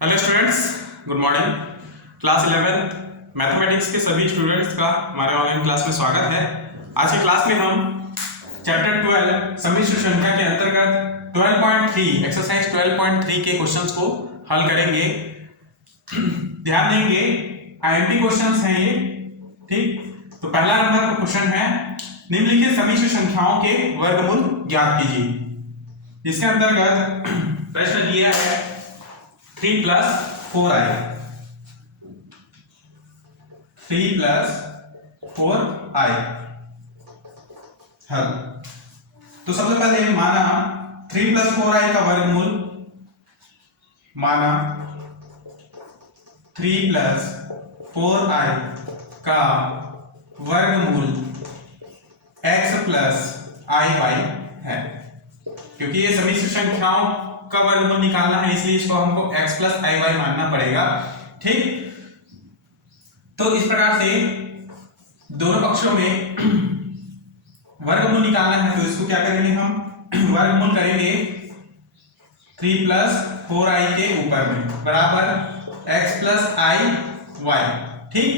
Hello students, good morning. Class 11 mathematics के सभी students का हमारे ऑनलाइन क्लास में स्वागत है। आज की क्लास में हम चैप्टर 12 सम्मिश्र संख्या के अंतर्गत 12.3 एक्सरसाइज 12.3 के क्वेश्चंस को हल करेंगे। ध्यान देंगे, आईएमपी क्वेश्चंस हैं ये, ठीक। तो पहला नंबर का क्वेश्चन है, निम्नलिखित सम्मिश्र संख्याओं के वर्गमूल ज्ञात कीजिए। जिसके अंतर्गत प्रश्न दिया है 3 + 4i 3 + 4i हल। तो सबसे पहले माना 3 + 4i का वर्गमूल, माना 3 + 4i का वर्गमूल x + iy है। क्योंकि ये सम्मिश्र संख्याओं का वर्गमूल निकालना है, इसलिए इसको हमको x + iy मानना पड़ेगा, ठीक। तो इस प्रकार से दोनों पक्षों में वर्गमूल निकालना है, तो इसको क्या करेंगे हम, वर्गमूल करेंगे 3 + 4i के ऊपर में बराबर x + iy, ठीक।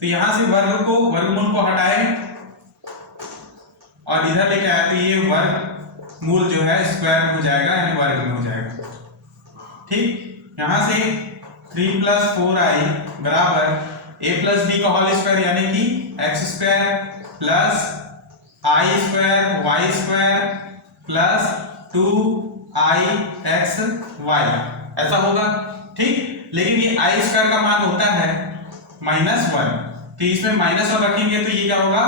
तो यहां से वर्गमूल को हटाएं और इधर लेके आए तो ये वर्गमूल जो है स्क्वायर हो जाएगा, यानी वर्ग में हो जाएगा, ठीक। यहां से 3 + 4i बराबर a + b का होल स्क्वायर यानी कि x² + i² y² + 2ixy ऐसा होगा, ठीक। लेकिन ये i² का मान होता है -1, तो इसमें -1 रखेंगे तो ये क्या होगा,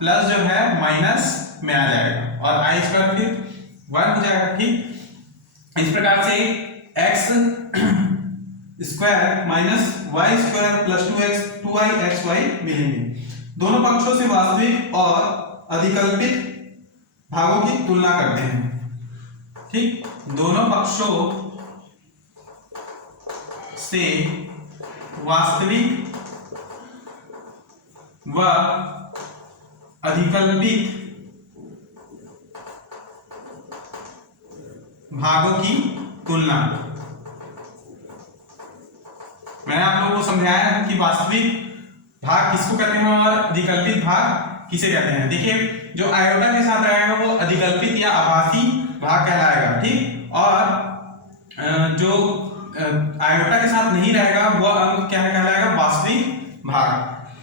प्लस जो है माइनस में आ जाएगा और i² फिर 1 हो जाएगा, ठीक। इस प्रकार से x² - y² + 2ixy मिलेंगे। दोनों पक्षों से वास्तविक और अधिकल्पित भागों की तुलना करते हैं, ठीक। दोनों पक्षों से वास्तविक व अधिकल्पित भागों की तुलना। मैंने आप लोगों को समझाया कि वास्तविक भाग किसको कहते हैं और अधिकल्पित भाग किसे कहते हैं। देखिए, जो आयोटा के साथ आएगा वो अधिकल्पित या आभासी भाग कहलाएगा, ठीक। और जो आयोटा के साथ नहीं रहेगा वो अंक क्या कहलाएगा, वास्तविक भाग,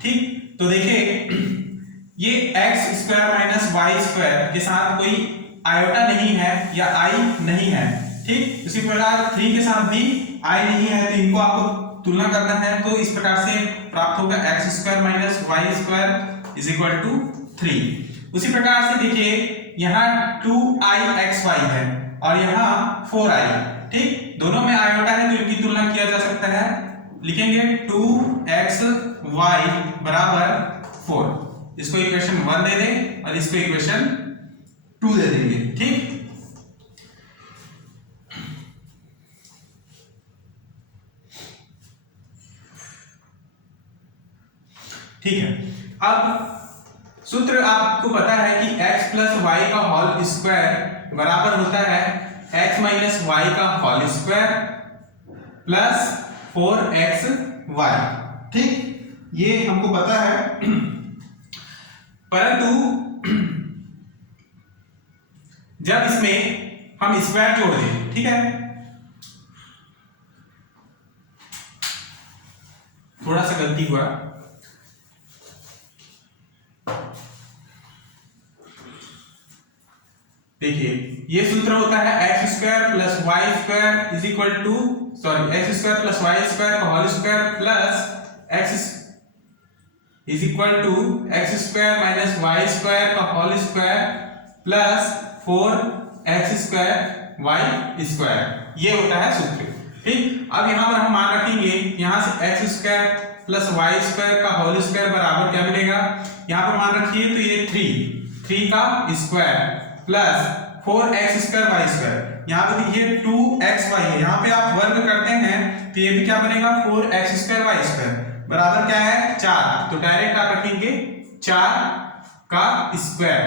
ठीक। तो देखिए, ये x² - y² के साथ कोई आयोटा नहीं है या i नहीं है, ठीक। इसी प्रकार 3 के साथ भी i नहीं है, तो इनको आपको तुलना करना है। तो इस प्रकार से प्राप्त होगा x² - y² = 3। उसी प्रकार से देखिए, यहाँ 2ixy है और यहाँ 4i, ठीक। दोनों में आयोटा है तो इनकी तुलना किया जा सकता है। लिखेंगे 2xy = 4। इसको इक्वेशन 1 दे दें और इसको इक्वेशन 2 दे देंगे, ठीक। ठीक है। अब सूत्र आपको पता है कि x + y का होल स्क्वायर बराबर होता है x - y का होल स्क्वायर प्लस 4xy, ठीक। ये हमको पता है, परंतु जब इसमें हम स्क्वायर जोड़ दें, ठीक है, थोड़ा सा गलती हुआ, देखिए ये सूत्र होता है x² + y² sorry x² + y² का whole square plus x² - y² का होल स्क्वायर प्लस 4x² ये होता है सूत्र, ठीक। अब यहाँ पर हम मान रखेंगे, यहाँ से x² + y² का होल स्क्वायर बराबर क्या मिलेगा, यहाँ पर मान रखिए तो ये 3 का स्क्वायर प्लस 4x² y², यहाँ पे देखिए 2xy है, यहाँ पे आप वर्ग करते हैं तो ये भी क्या बनेगा, 4x² y² बराबर क्या है 4। तो डायरेक्ट आप रखेंगे 4 का स्क्वायर,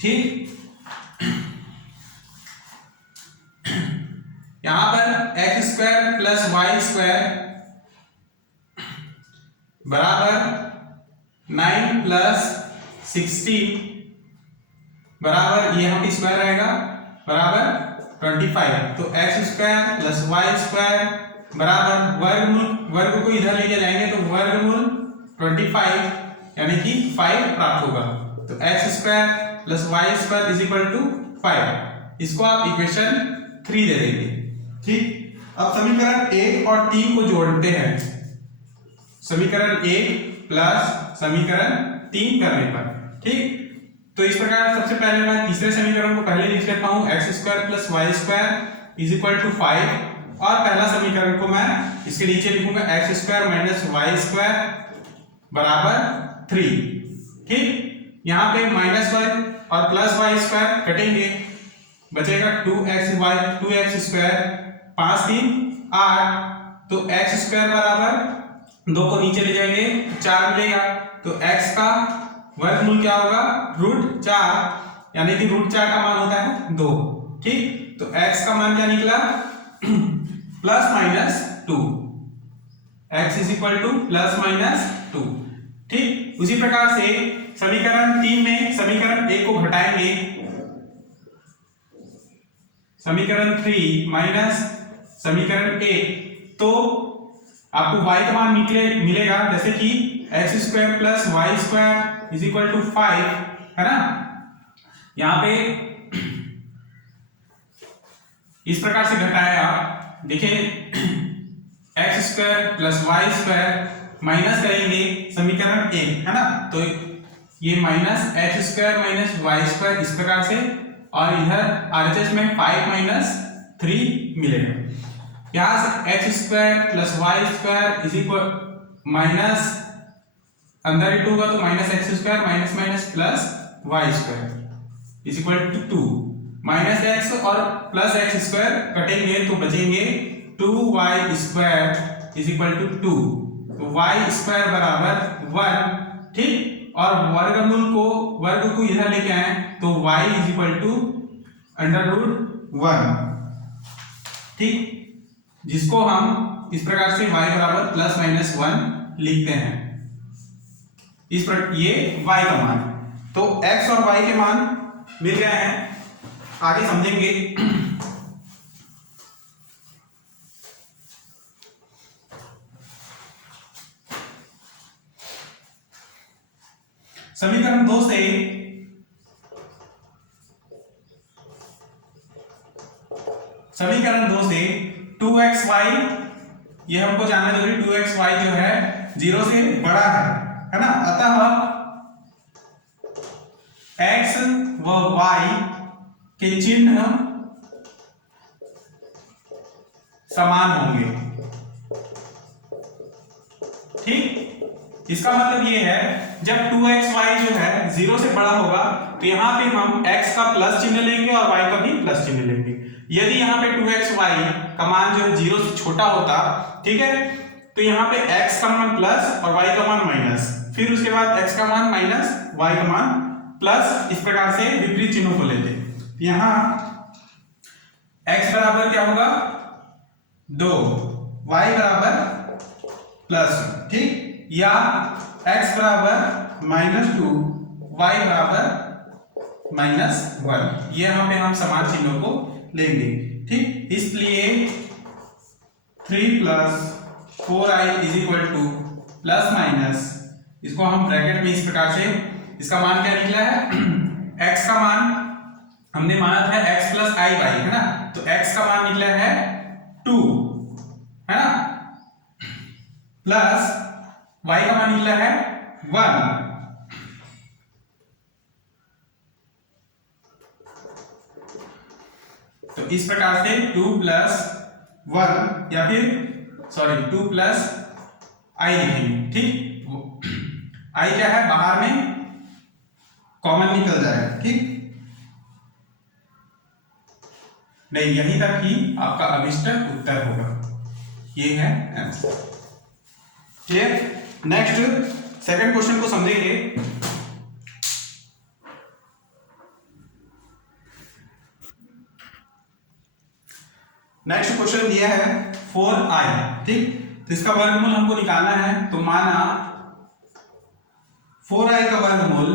ठीक। यहां पर x square plus y square बराबर 9 प्लस 16 बराबर, ये यहाँ पे स्क्वायर रहेगा, बराबर 25। तो x square plus y square बराबर वर्गमूल, वर्ग को इधर लेके जाएंगे तो वर्गमूल 25 यानी कि 5 प्राप्त होगा। तो x square plus y square is equal to 5। इसको आप इक्वेशन 3 दे देंगे। ठीक, अब समीकरण 1 और 3 को जोड़ते हैं। समीकरण 1 प्लस समीकरण 3 करने पर, ठीक, तो इस प्रकार सबसे पहले मैं तीसरे समीकरण को पहले लिख लेता हूं, x square plus y square is equal to 5, और पहला समीकरण को मैं इसके नीचे लिखूंगा x square minus y square बराबर 3। ठीक, यहाँ पे माइनस वाई और प्लस वाई स्क्वायर कटेंगे, बचेगा 2x स्क्वायर, 5 3 8, तो x स्क्वायर बराबर 2 को नीचे ले जाएंगे 4 मिलेगा। तो x का वर्गमूल क्या होगा, √4, यानी कि √4 का मान होता है 2। ठीक, तो x का मान क्या निकला plus minus 2, x is equal to plus minus 2। ठीक, उसी प्रकार से समीकरण 3 में समीकरण 1 को घटाएंगे, समीकरण 3 माइनस समीकरण 1, तो आपको y का मान मिलेगा जैसे कि x square plus y square is equal to 5, है ना। यहां पे इस प्रकार से घटाया आप, देखिए x square plus y square minus करेंगे समीकरण 1, है ना, तो ये minus x square minus y square इस प्रकार से, और इधर आरएचएस में 5 माइनस 3 मिलेगा। यहां से x square plus y square is equal minus अंदर ही 2 होगा तो minus x square minus minus plus y square is equal to 2, minus x और प्लस एक्स स्क्वायर कटेंगे तो बचेंगे 2y square is equal to 2, तो y स्क्वायर बराबर 1। ठीक, और वर्ग को इधर लेके आए तो y इज इक्वल टू √1। ठीक, जिसको हम इस प्रकार से y बराबर प्लस माइनस 1 लिखते हैं। इस पर ये y का मान, तो x और y के मान मिल गए हैं, आगे समझेंगे। समीकरण 2 से समीकरण 2 से 2xy, ये हमको जानना जरूरी, 2xy जो है 0 से बड़ा है ना, अतः x व y के चिन्ह समान होंगे। ठीक, इसका मतलब ये है जब 2xy जो है 0 से बड़ा होगा तो यहां पे हम x का प्लस चिन्ह लेंगे और y का भी प्लस चिन्ह लेंगे। यदि यहाँ पे 2xy का मान जो है 0 से छोटा होता, ठीक है, तो यहाँ पे x का मान प्लस और y का मान माइनस, फिर उसके बाद x का मान माइनस y का मान प्लस, इस प्रकार से विपरीत चिन्हों को लेते। यहाँ x बराबर क्या होगा 2, y बराबर प्लस, ठीक, या x बराबर -2, y बराबर -1, ये यहाँ पे हम समान चिन्हों को लेंगे। ठीक, इसलिए 3 + 4i is equal to plus minus, इसको हम ब्रैकेट में इस प्रकार से, इसका मान क्या निकला है, x का मान हमने माना था x + i y, है ना, तो x का मान निकला है 2, है ना, प्लस y का मान निकला है 1। तो इस प्रकार से 2 + 1 या फिर 2 + i लिखेंगे। ठीक, i क्या है, बाहर में कॉमन निकल जाएगा। ठीक, नहीं, यहीं तक ही आपका अभिष्ट उत्तर होगा, ये है answer. Clear. Next second question को समझेंगे। नेक्स्ट क्वेश्चन दिया है 4i, ठीक। तो इसका वर्गमूल हमको निकालना है। तो माना 4i का वर्गमूल,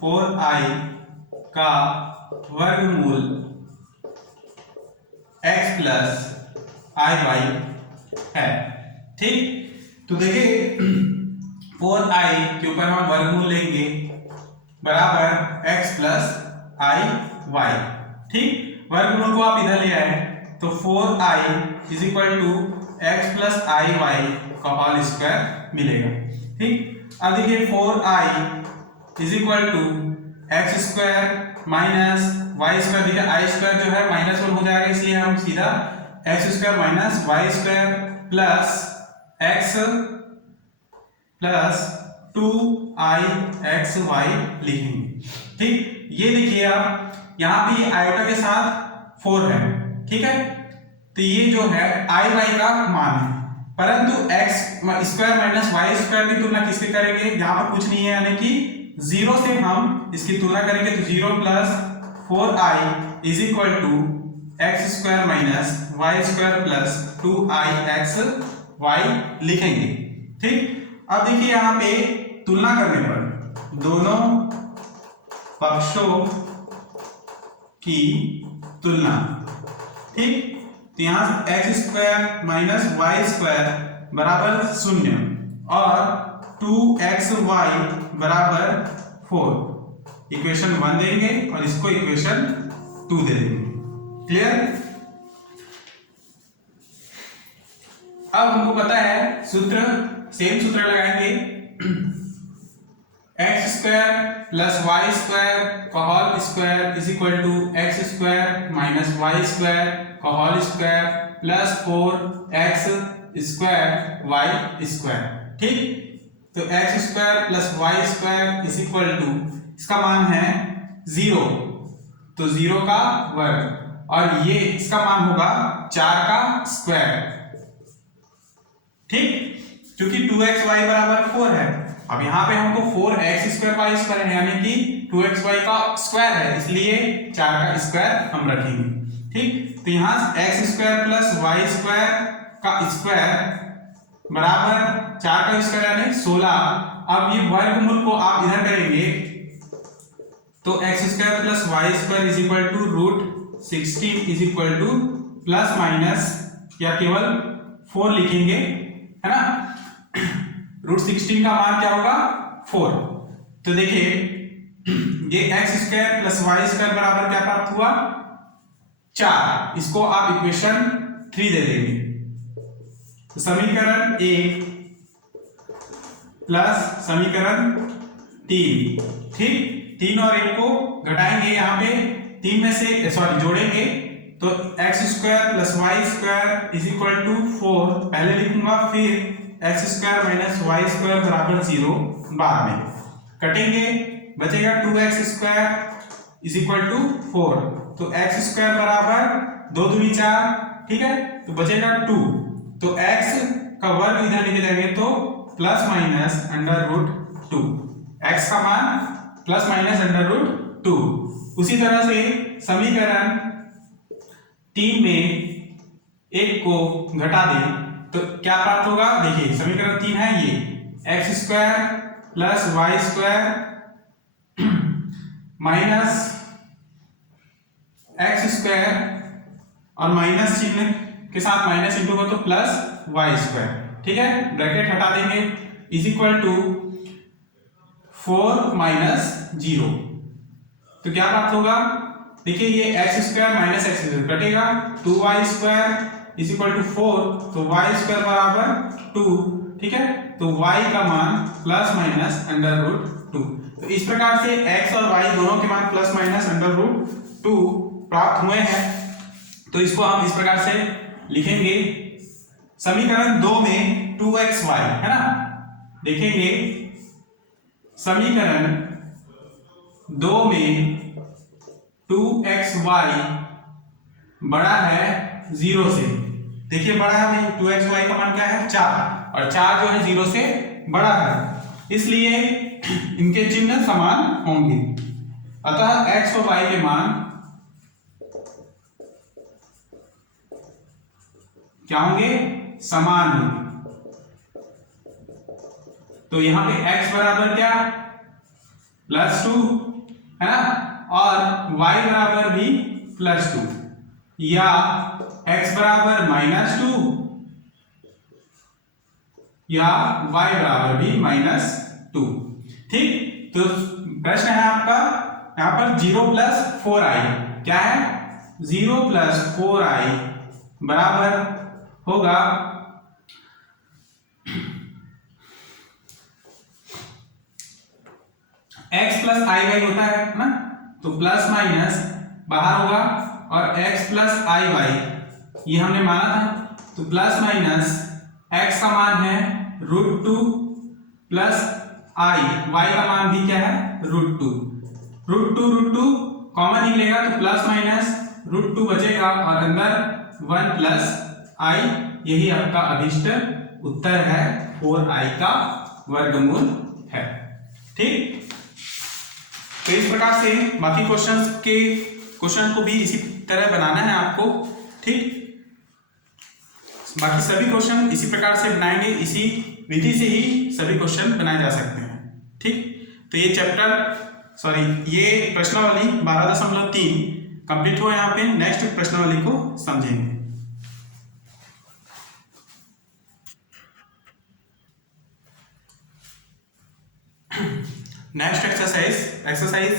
4i का वर्गमूल x प्लस i y है, ठीक। तो देखिए 4i के ऊपर हम वर्गमूल लेंगे बराबर x प्लस i y, ठीक। वर्गमूल को आप इधर ले आए तो 4i is equal to x plus i y का होल स्क्वायर मिलेगा, ठीक। अब देखिए 4i is equal to x square minus y square, देखिए आई स्क्वायर जो है -1 हो जाएगा, इसलिए हम सीधा x square minus y square plus x plus 2ixy लिखेंगे, ठीक। ये देखिए आप यहाँ पे आयोटा के साथ 4 है, ठीक है। तो ये जो है आई वाई का मान है, परंतु x square minus y square की तुलना किससे करेंगे, यहाँ पर कुछ नहीं है, यानी कि 0 से हम इसकी तुलना करेंगे। तो 0 plus 4i is equal to x square minus y square plus 2ixy लिखेंगे, ठीक। अब देखिए यहाँ पे तुलना करने पर दोनों पक्षों की तुलना, ठीक। तो यहाँ x square minus y square बराबर 0 और 2xy बराबर 4, इक्वेशन 1 देंगे और इसको इक्वेशन 2 दे देंगे, क्लियर। अब हमको पता है सूत्र, सेम सूत्र लगाएंगे, x square plus y square का whole square is equal to x square minus y square का whole square plus 4x square y square, ठीक। तो x square plus y square is equal to, इसका मान है 0, तो 0 का वर्ग, और ये इसका मान होगा 4 का स्क्वायर, ठीक। क्योंकि 2xy बराबर 4 है, अब यहाँ पे हमको 4x स्क्वायर वाई स्क्वायर है, यानी कि 2xy का स्क्वायर है, इसलिए 4 का स्क्वायर हम रखेंगे, ठीक। तो यहाँ x square plus y square का स्क्वायर बराबर 4 का स्क्वायर यानी 16। अब ये वर्गमूल को आप इधर करेंगे तो x square plus y square is equal to root 16 is equal to plus minus या केवल 4 लिखेंगे, है ना। रूट 16 का मान क्या होगा 4। तो देखिए ये x square plus y square बराबर क्या प्राप्त हुआ 4, इसको आप इक्वेशन 3 दे देंगे। तो समीकरण 1 प्लस समीकरण 3, ठीक। 3 और 1 को घटाएंगे, यहाँ पे 3 में से जोड़ेंगे तो x square plus y square is equal to 4 पहले लिखूंगा, फिर x square minus y square बराबर 0 बाद में कटेंगे, बचेगा 2x square is equal to 4। तो एक्स स्क्वायर बराबर 2 दूनी 4, ठीक है। तो बचेगा 2, तो x का वर्ग इधर लेके जाएंगे तो plus minus under root 2, x का मान प्लस माइनस अंडर रूट 2। उसी तरह से समीकरण 3 में 1 को घटा दें तो क्या प्राप्त होगा, देखिए समीकरण 3 है ये x square plus y square minus x square और माइनस चिन्ह के साथ माइनस इंटू कर तो प्लस वाई स्क्वायर, ठीक है। ब्रैकेट हटा देंगे इज इक्वल टू 4 माइनस 0, तो क्या प्राप्त होगा, देखिए ये x square minus x square कटेगा, 2y square is equal to 4, तो y स्क्वायर बराबर 2, ठीक है। तो y का मान प्लस माइनस अंडर रूट 2। तो इस प्रकार से x और y दोनों के मान प्लस माइनस अंडर रूट 2 प्राप्त हुए हैं। तो इसको हम इस प्रकार से लिखेंगे, समीकरण 2 में 2xy है ना, देखेंगे समीकरण 2 में 2xy बड़ा है 0 से, देखिए बड़ा है भाई 2xy का मान क्या है 4, और 4 जो है 0 से बड़ा है, इसलिए इनके चिन्ह समान होंगे। अतः x और y के मान क्या होंगे, समान होंगे। तो यहां पे x बराबर क्या, +2 है ना, और y बराबर भी +2, या x बराबर -2 या y बराबर भी -2। ठीक, तो प्रश्न है आपका यहां पर 0 + 4i, क्या है, 0 + 4i बराबर होगा x + iy होता है ना, तो प्लस माइनस बाहर होगा, और x + iy ये हमने माना था, तो प्लस माइनस x का मान है √2 प्लस i, y का मान भी क्या है, √2, √2 कॉमन निकलेगा तो प्लस माइनस √2 बचेगा, और अंदर 1 + i, यही आपका अभिष्ट उत्तर है, 4i का वर्गमूल है। ठीक, तो इस प्रकार से बाकी क्वेश्चन को भी इसी तरह बनाना है आपको। ठीक, बाकी सभी क्वेश्चन इसी प्रकार से बनाएंगे, इसी विधि से ही सभी क्वेश्चन बनाए जा सकते हैं। ठीक, तो ये प्रश्नावली 12.3 कंप्लीट हुआ। यहाँ पे नेक्स्ट प्रश्नावली को समझेंगे। नेक्स्ट एक्सरसाइज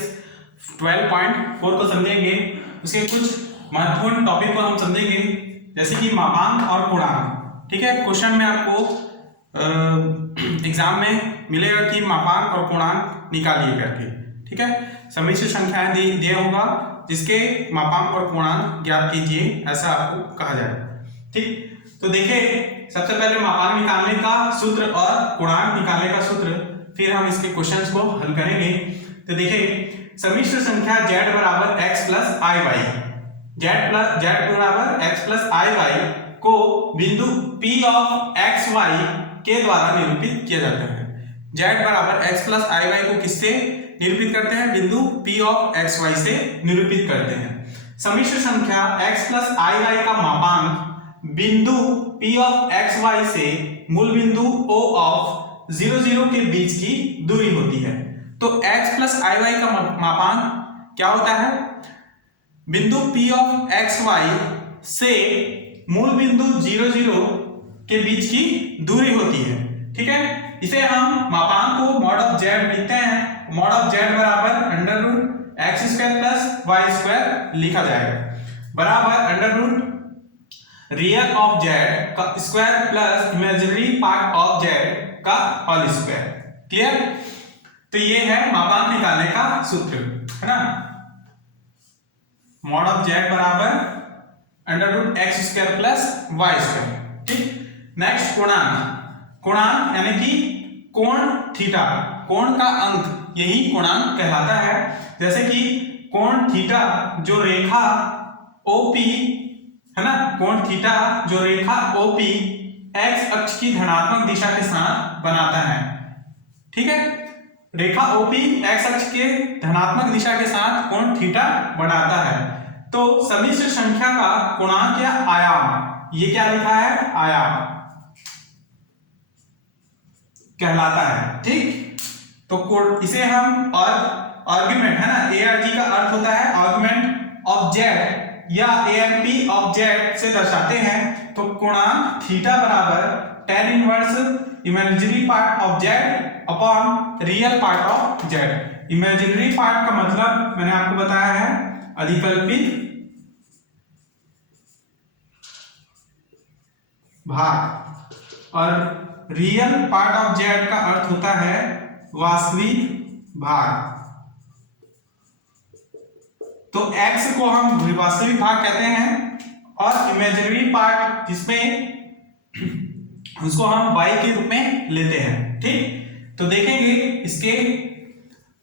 12.4 को समझेंगे। उसके कुछ महत्वपूर्ण टॉपिक को हम समझेंगे, जैसे कि मापांक और पूर्णांक। ठीक है, क्वेश्चन में आपको एग्जाम में मिलेगा कि मापांक और पूर्णांक निकालिए करके। ठीक है, सम्मिश्र संख्याएं दिया होगा, जिसके मापांक और पूर्णांक ज्ञात कीजिए, ऐसा आपको कहा जाए। ठीक, तो देखिए सबसे पहले मापांक निकालने का सूत्र और पूर्णांक निकालने का सूत्र, फिर हम इसके क्वेश्चंस को हल करेंगे। तो देखिए सम्मिश्र संख्या z बराबर x + iy, z बराबर x + iy को बिंदु P ऑफ xy के द्वारा निरूपित किया जाता है। z बराबर x + iy को किससे निरूपित करते हैं, बिंदु P ऑफ xy से निरूपित करते हैं। सम्मिश्र संख्या x + iy का मापांक बिंदु P ऑफ xy से मूल बिंदु O ऑफ 0, 0 के बीच की दूरी होती है। तो x + iy का मापांक क्या होता है, बिंदु P ऑफ xy से मूल बिंदु 0, 0 के बीच की दूरी होती है। ठीक है, इसे हम मापांक को मॉड ऑफ z लिखते हैं। मॉड ऑफ z बराबर √x² + y² लिखा जाएगा, बराबर रियल ऑफ z का square plus imaginary part of z का होल स्क्वायर। क्लियर, तो ये है मापांक निकालने का सूत्र, है ना, मॉड ऑफ z बराबर √x² + y²। ठीक, नेक्स्ट कोणांक यानी कि कोण थीटा, कोण का अंक, यही कोणांक कहलाता है। जैसे कि कोण थीटा जो रेखा OP है ना, कोण थीटा जो रेखा OP x अक्ष की धनात्मक दिशा के साथ बनाता है। ठीक है, रेखा OP x अक्ष के धनात्मक दिशा के साथ कोण थीटा बनाता है। तो सम्मिश्र संख्या का कोणांक या आयाम, ये क्या लिखा है, आयाम कहलाता है। ठीक, तो इसे हम आर्गुमेंट है ना, ARG का अर्थ होता है आर्गुमेंट ऑफ z या AMP ऑफ z से दर्शाते हैं। तो कोणांक थीटा बराबर tan inverse imaginary part of z upon real part of z। Imaginary part का मतलब मैंने आपको बताया है अधिकल्पित भाग, और रियल पार्ट ऑफ z का अर्थ होता है वास्तविक भाग। तो x को हम वास्तविक भाग कहते हैं, और इमेजिनरी पार्ट जिसमें उसको हम y के रूप में लेते हैं। ठीक, तो देखेंगे इसके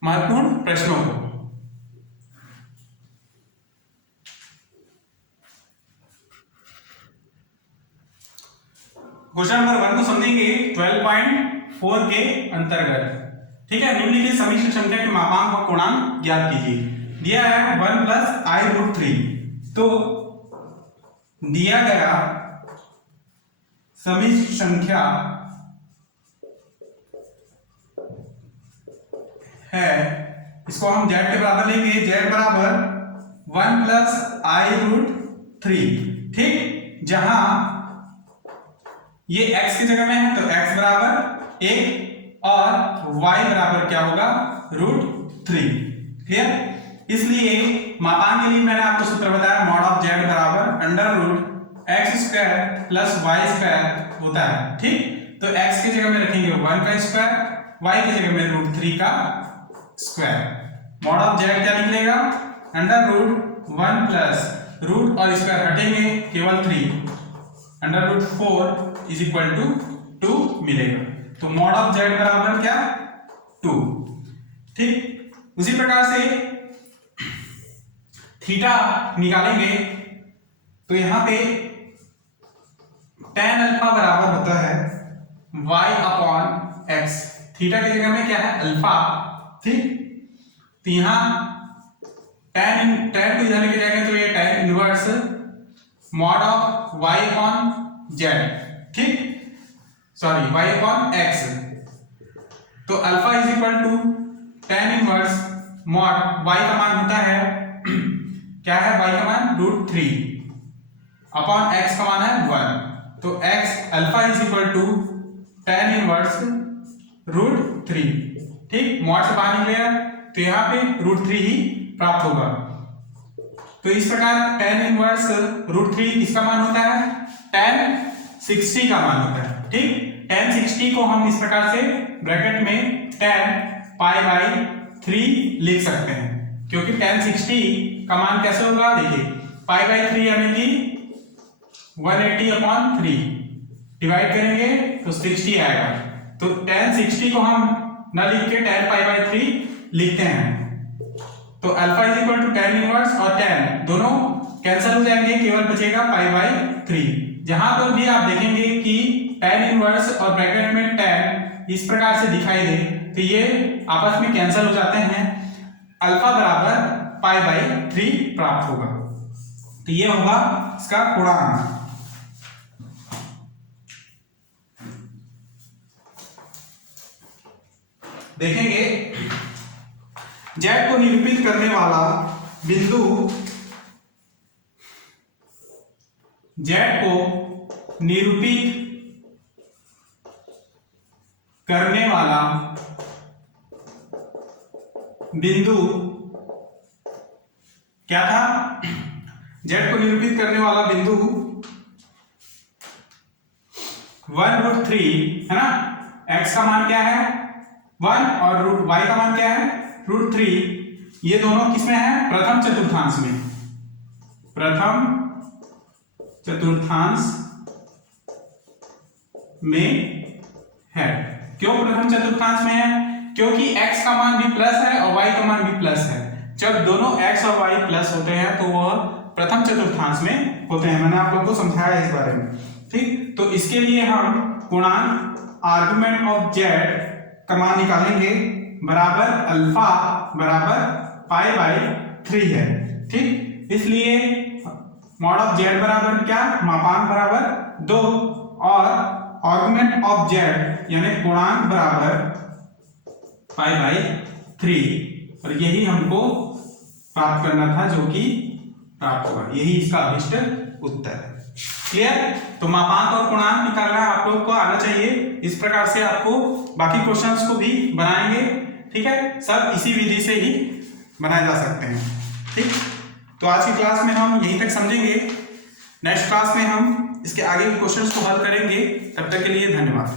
महत्वपूर्ण प्रश्नों को। क्वेश्चन नंबर 1 को समझेंगे 12.4 के अंतर्गत। ठीक है, निम्नलिखित सम्मिश्र संख्या के मापांक और कोणांक ज्ञात कीजिए। दिया है 1 + i√3, तो दिया गया समिश्र संख्या है, इसको हम z के बराबर लेंगे, z बराबर 1 प्लस i√3, ठीक। जहां ये x की जगह में है तो x बराबर 1 और y बराबर क्या होगा √3, क्लियर। इसलिए मापांक के लिए मैंने आपको सूत्र बताया, मॉड ऑफ z बराबर √x² प्लस y² होता है, ठीक। तो x की जगह में रखेंगे 1 का स्क्वायर, y की जगह में √3 का स्क्वायर। मॉड ऑफ z क्या निकलेगा, √1 प्लस रूट और स्क्वायर हटेंगे, केवल 3, √4 इज इक्वल टू 2 मिलेगा। तो मॉड ऑफ z बराबर क्या 2, ठीक। उसी प्रकार से थीटा निकालेंगे तो यहां पे tan अल्फा बराबर होता है y/x, थीटा की जगह में क्या है अल्फा, ठीक। तो यहां tan को इधर लेके जाएंगे तो ये tan inverse mod of y/z, ठीक, सॉरी y/x। तो alpha is equal to tan inverse mod y का मान होता है क्या है, y का मान √3 अपॉन x का मान है 1, तो x alpha is equal to tan inverse √3, ठीक। मॉड से बाहर निकलेगा तो यहाँ पे √3 ही प्राप्त होगा। तो इस प्रकार tan इनवर्स √3 किसका मान होता है, tan 60 का मान होता है, ठीक। tan 60 को हम इस प्रकार से ब्रैकेट में tan π/3 लिख सकते हैं, क्योंकि tan 60 का मान कैसे होगा, देखिए π/3 यानी कि 180/3 डिवाइड करेंगे तो 60 आएगा। तो tan 60 को हम न लिख के tan π/3 लिखते हैं। तो alpha is equal to tan inverse और tan दोनों कैंसिल हो जाएंगे, केवल बचेगा π/3। जहां पर भी आप देखेंगे कि tan इनवर्स और ब्रैकेट में tan इस प्रकार से दिखाई दे तो ये आपस में कैंसिल हो जाते हैं, अल्फा बराबर π/3 प्राप्त होगा। तो ये होगा इसका पूर्णांक। देखेंगे z को निरूपित करने वाला बिंदु, z को निरूपित करने वाला बिंदु क्या था, z को निरूपित करने वाला बिंदु 1√3 है ना, x का मान क्या है 1 और y का मान क्या है √3, ये दोनों किसमें है, प्रथम चतुर्थांश में, प्रथम चतुर्थांश में है। क्यों प्रथम चतुर्थांश में है, क्योंकि x का मान भी प्लस है और y का मान भी प्लस है। जब दोनों x और y प्लस होते हैं तो वह प्रथम चतुर्थांश में होते हैं, मैंने आप लोगों को समझाया इस बारे में, ठीक। तो इसके लिए हम पूर्णांक आर्गुमेंट ऑफ z का मान निकालेंगे, बराबर अल्फा बराबर π/3 है, ठीक। इसलिए मॉड ऑफ z बराबर क्या, मापांक बराबर 2 और आर्गुमेंट ऑफ z यानी पूर्णांक बराबर π/3, और यही हमको प्राप्त करना था जो कि प्राप्त होगा, यही इसका अभिष्ट उत्तर है। क्लियर। तो मापांक और पूर्णांक निकालना आप लोग को आना चाहिए, इस प्रकार से आपको बाकी क्वेश्चंस को भी बनाएंगे, ठीक है। सब इसी विधि से ही बनाए जा सकते हैं, ठीक। तो आज की क्लास में हम यहीं तक समझेंगे, नेक्स्ट क्लास में हम इसके आगे के क्वेश्चंस को हल करेंगे। तब तक के लिए धन्यवाद।